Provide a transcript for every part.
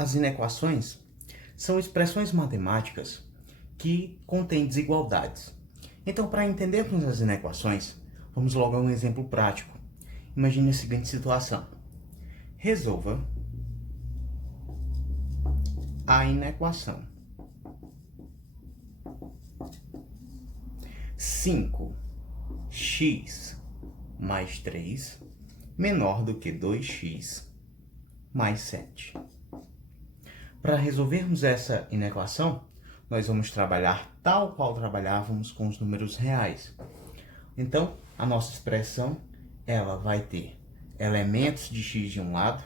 As inequações são expressões matemáticas que contêm desigualdades. Então, para entendermos as inequações, vamos logo a um exemplo prático. Imagine a seguinte situação. Resolva a inequação 5x mais 3 menor do que 2x mais 7. Para resolvermos essa inequação, nós vamos trabalhar tal qual trabalhávamos com os números reais. Então, a nossa expressão ela vai ter elementos de x de um lado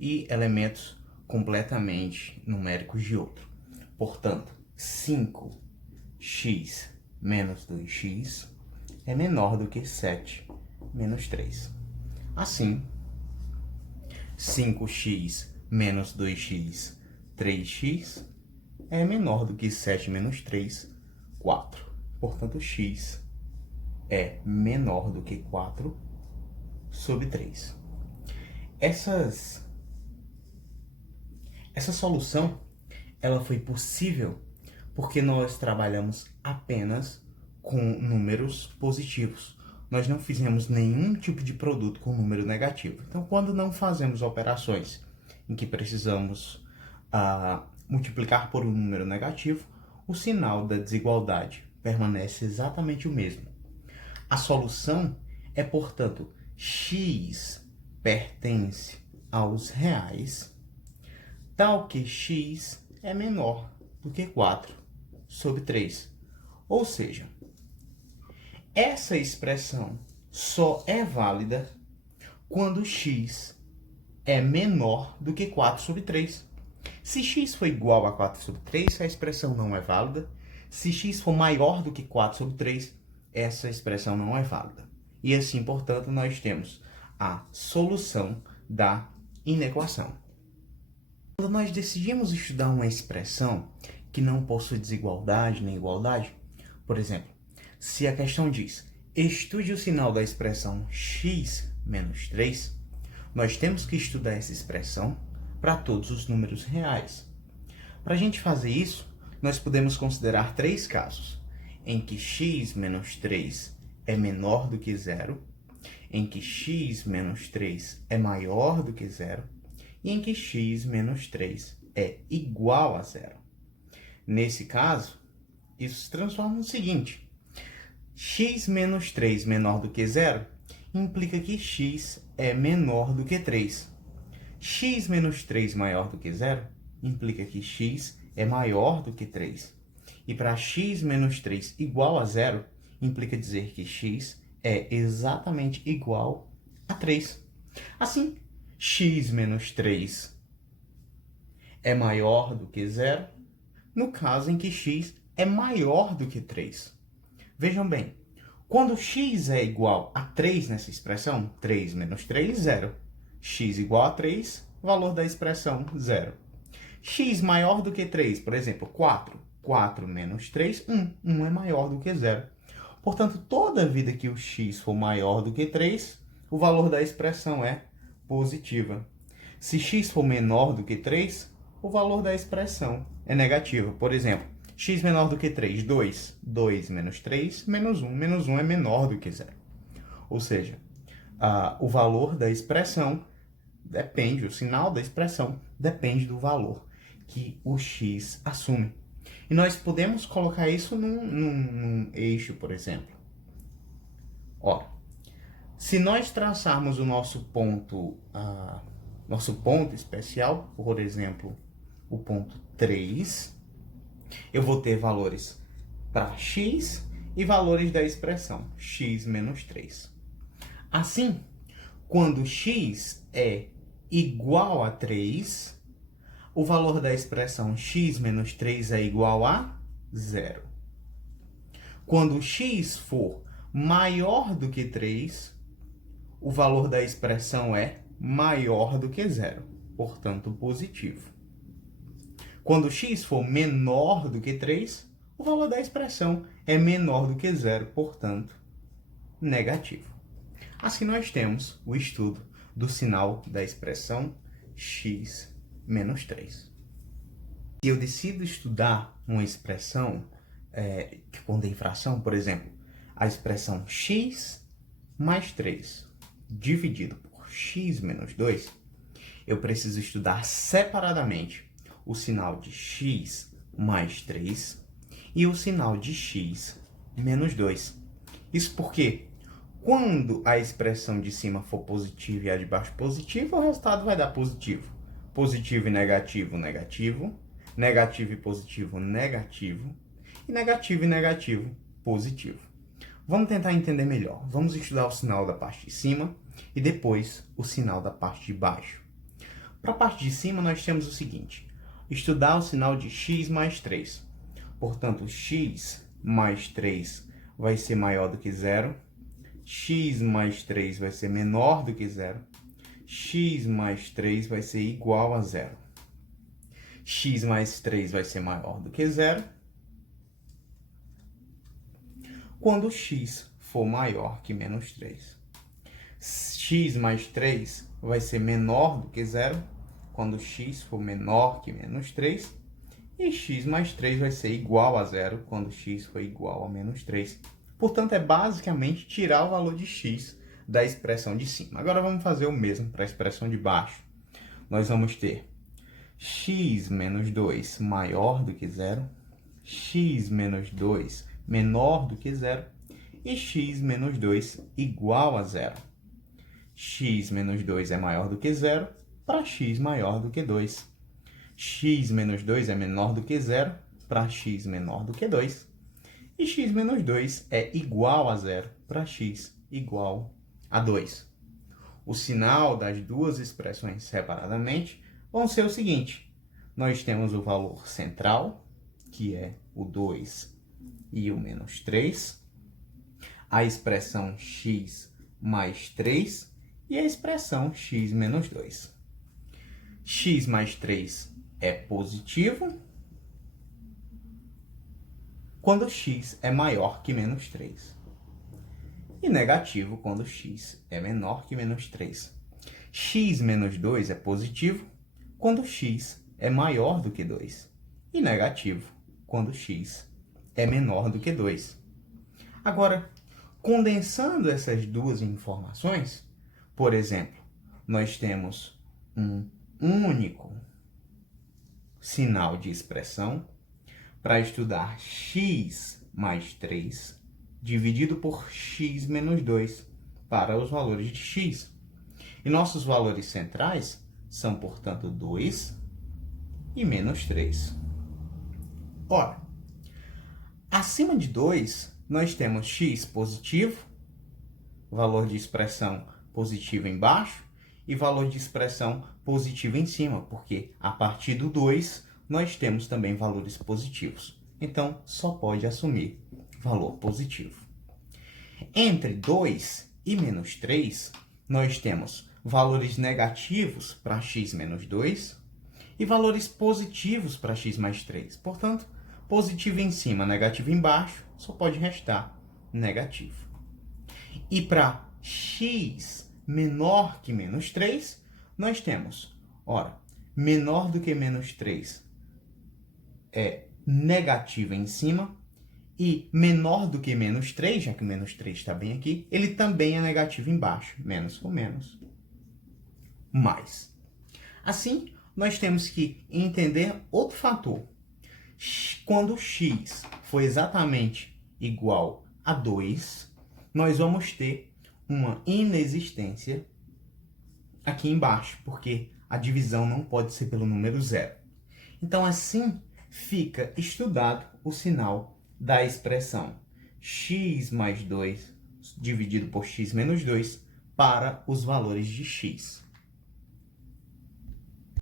e elementos completamente numéricos de outro. Portanto, 5x menos 2x é menor do que 7 menos 3. Assim, 5x menos 2x, 3x, é menor do que 7 menos 3, 4. Portanto, x é menor do que 4 sobre 3. Essa solução ela foi possível porque nós trabalhamos apenas com números positivos. Nós não fizemos nenhum tipo de produto com número negativo. Então, quando não fazemos operações em que precisamos multiplicar por um número negativo, o sinal da desigualdade permanece exatamente o mesmo. A solução é, portanto, x pertence aos reais, tal que x é menor do que 4 sobre 3. Ou seja, essa expressão só é válida quando x é menor do que 4 sobre 3. Se x for igual a 4 sobre 3, a expressão não é válida. Se x for maior do que 4 sobre 3, essa expressão não é válida. E assim, portanto, nós temos a solução da inequação. Quando nós decidimos estudar uma expressão que não possui desigualdade nem igualdade, por exemplo, se a questão diz estude o sinal da expressão x menos 3, nós temos que estudar essa expressão para todos os números reais. Para a gente fazer isso, nós podemos considerar 3 casos, em que x menos 3 é menor do que 0, em que x menos 3 é maior do que 0, e em que x menos 3 é igual a 0. Nesse caso, isso se transforma no seguinte: x menos 3 menor do que 0 implica que x é menor do que 3. X menos 3 maior do que 0 implica que x é maior do que 3. E para x menos 3 igual a 0, implica dizer que x é exatamente igual a 3. Assim, x menos 3 é maior do que 0, no caso em que x é maior do que 3. Vejam bem, quando x é igual a 3 nessa expressão, 3 menos 3, 0. X igual a 3, valor da expressão, 0. X maior do que 3, por exemplo, 4. 4 menos 3, 1. 1 é maior do que 0. Portanto, toda vida que o x for maior do que 3, o valor da expressão é positiva. Se x for menor do que 3, o valor da expressão é negativo. Por exemplo, x menor do que 3, 2. 2 menos 3, menos 1. Menos 1 é menor do que 0. Ou seja, o valor da expressão depende, o sinal da expressão depende do valor que o x assume. E nós podemos colocar isso num eixo, por exemplo. Ora, se nós traçarmos o nosso ponto especial, por exemplo, o ponto 3, eu vou ter valores para x e valores da expressão x menos 3. Assim, quando x é igual a 3, o valor da expressão x menos 3 é igual a 0. Quando x for maior do que 3, o valor da expressão é maior do que 0, portanto positivo. Quando x for menor do que 3, o valor da expressão é menor do que 0, portanto negativo. Assim nós temos o estudo do sinal da expressão x menos 3. Se eu decido estudar uma expressão que contém fração, por exemplo, a expressão x mais 3 dividido por x menos 2, eu preciso estudar separadamente o sinal de x mais 3 e o sinal de x menos 2. Isso porque quando a expressão de cima for positiva e a de baixo positiva, o resultado vai dar positivo. Positivo e negativo, negativo. Negativo e positivo, negativo. E negativo, positivo. Vamos tentar entender melhor. Vamos estudar o sinal da parte de cima e depois o sinal da parte de baixo. Para a parte de cima, nós temos o seguinte. Estudar o sinal de x mais 3. Portanto, x mais 3 vai ser maior do que zero. X mais 3 vai ser menor do que zero. X mais 3 vai ser igual a zero. X mais 3 vai ser maior do que zero quando x for maior que menos 3. X mais 3 vai ser menor do que zero quando x for menor que menos 3. E x mais 3 vai ser igual a zero quando x for igual a menos 3. Portanto, é basicamente tirar o valor de x da expressão de cima. Agora vamos fazer o mesmo para a expressão de baixo. Nós vamos ter x menos 2 maior do que zero, x menos 2 menor do que zero e x menos 2 igual a zero. X menos 2 é maior do que zero para x maior do que 2. X menos 2 é menor do que zero para x menor do que 2. E x menos 2 é igual a zero para x igual a 2. O sinal das duas expressões separadamente vão ser o seguinte. Nós temos o valor central, que é o 2 e o menos 3. A expressão x mais 3 e a expressão x menos 2. X mais 3 é positivo quando x é maior que menos 3. E negativo quando x é menor que menos 3. X menos 2 é positivo quando x é maior do que 2. E negativo quando x é menor do que 2. Agora, condensando essas duas informações, por exemplo, nós temos um único sinal de expressão para estudar x mais 3 dividido por x menos 2 para os valores de x. E nossos valores centrais são, portanto, 2 e menos 3. Ora, acima de 2, nós temos x positivo, valor de expressão positivo embaixo, e valor de expressão positivo em cima, porque a partir do 2 nós temos também valores positivos. Então, só pode assumir valor positivo. Entre 2 e menos 3, nós temos valores negativos para x menos 2 e valores positivos para x mais 3. Portanto, positivo em cima, negativo embaixo, só pode restar negativo. E para x menor que menos 3, nós temos, ora, menor do que menos 3 é negativo em cima, e menor do que menos 3, já que o menos 3 está bem aqui, ele também é negativo embaixo, menos com menos, mais. Assim, nós temos que entender outro fator. Quando x for exatamente igual a 2, nós vamos ter uma inexistência aqui embaixo, porque a divisão não pode ser pelo número zero. Então, assim, fica estudado o sinal da expressão x mais 2 dividido por x menos 2 para os valores de x.